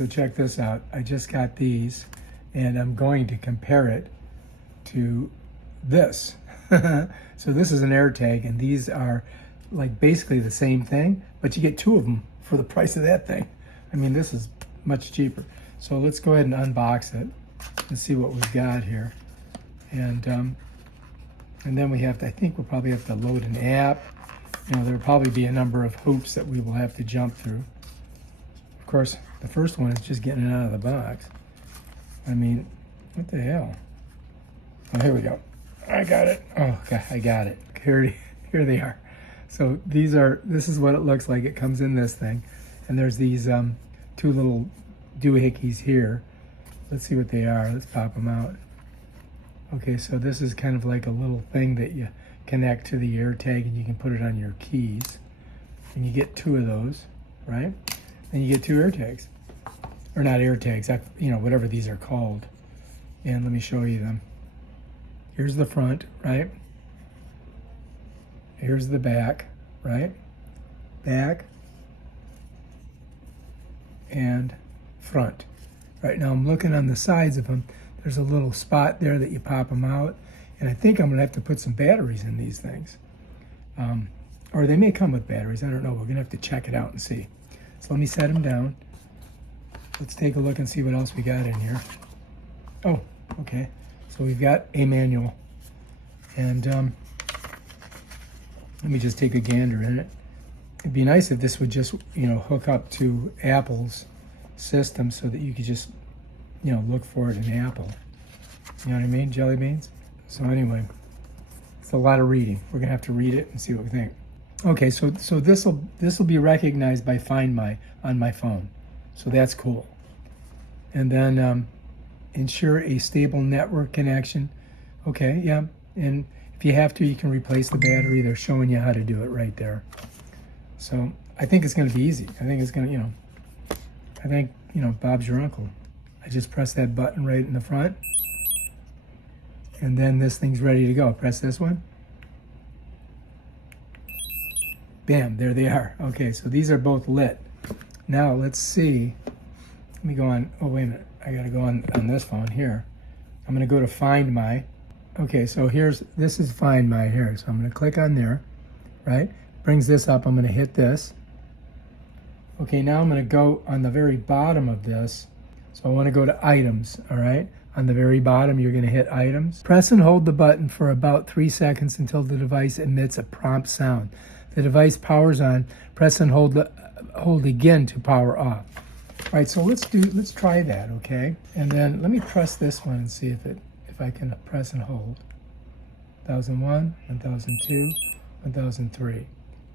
So check this out. I just got these and I'm going to compare it to this. So this is an Air Tag and these are like basically the same thing, but you get two of them for the price of that thing. I mean, this is much cheaper. So let's go ahead and unbox it and see what we've got here. And then we have to, I think we'll probably have to load an app. You know, there'll probably be a number of hoops that we will have to jump through. Of course, the first one is just getting it out of the box. I mean, what the hell? Oh, here we go. I got it. Oh, okay, I got it. Here they are. So this is what it looks like. It comes in this thing. And there's these two little doohickeys here. Let's see what they are. Let's pop them out. Okay, so this is kind of like a little thing that you connect to the Air Tag and you can put it on your keys. And you get two of those, right? Then you get two Air Tags. Or not Air Tags, you know, whatever these are called. And let me show you them. Here's the front, right? Here's the back, right? Back and front. Right now I'm looking on the sides of them. There's a little spot there that you pop them out. And I think I'm gonna have to put some batteries in these things. Or they may come with batteries, I don't know. We're gonna have to check it out and see. So let me set them down. Let's take a look and see what else we got in here. Oh, okay. So we've got a manual. And let me just take a gander in it. It'd be nice if this would just, you know, hook up to Apple's system so that you could just, you know, look for it in Apple. You know what I mean? Jelly beans? So anyway, it's a lot of reading. We're gonna have to read it and see what we think. Okay, so this will be recognized by Find My on my phone. So that's cool. And then ensure a stable network connection. Okay, yeah. And if you have to, you can replace the battery. They're showing you how to do it right there. So I think it's gonna be easy. I think it's gonna, you know, Bob's your uncle. I just press that button right in the front. And then this thing's ready to go. Press this one. Bam, there they are. Okay, so these are both lit. Now let's see. Let me go on, oh wait a minute. I gotta go on this phone here. I'm gonna go to Find My. Okay, so this is Find My here. So I'm gonna click on there, right? Brings this up, I'm gonna hit this. Okay, now I'm gonna go on the very bottom of this. So I wanna go to Items, all right? On the very bottom, you're gonna hit Items. Press and hold the button for about 3 seconds until the device emits a prompt sound. The device powers on. Press and hold again to power off. All right, so let's try that, okay? And then let me press this one and see if I can press and hold. 1001, 1002, 1003.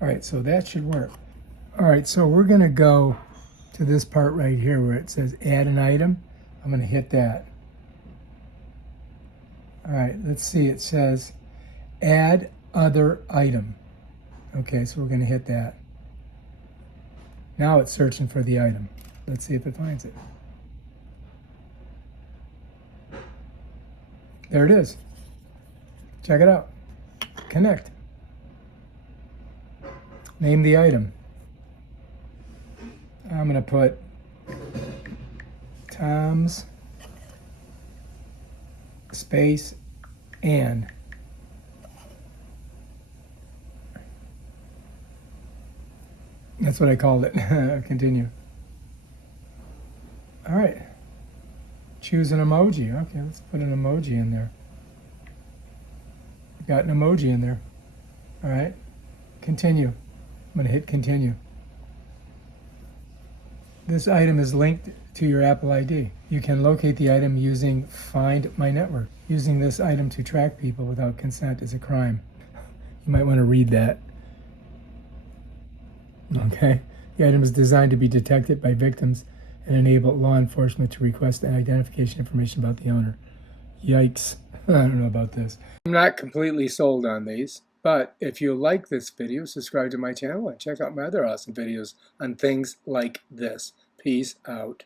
All right, so that should work. All right, so we're gonna go to this part right here where it says add an item. I'm gonna hit that. All right, let's see, it says add other item. Okay, so we're gonna hit that. Now it's searching for the item. Let's see if it finds it. There it is. Check it out. Connect. Name the item. I'm gonna put Tom's space and. That's what I called it. Continue. All right. Choose an emoji. Okay, let's put an emoji in there. Got an emoji in there. All right. Continue. I'm going to hit continue. This item is linked to your Apple ID. You can locate the item using Find My Network. Using this item to track people without consent is a crime. You might want to read that. Okay. The item is designed to be detected by victims and enable law enforcement to request identification information about the owner. Yikes. I don't know about this. I'm not completely sold on these, but if you like this video, subscribe to my channel and check out my other awesome videos on things like this. Peace out.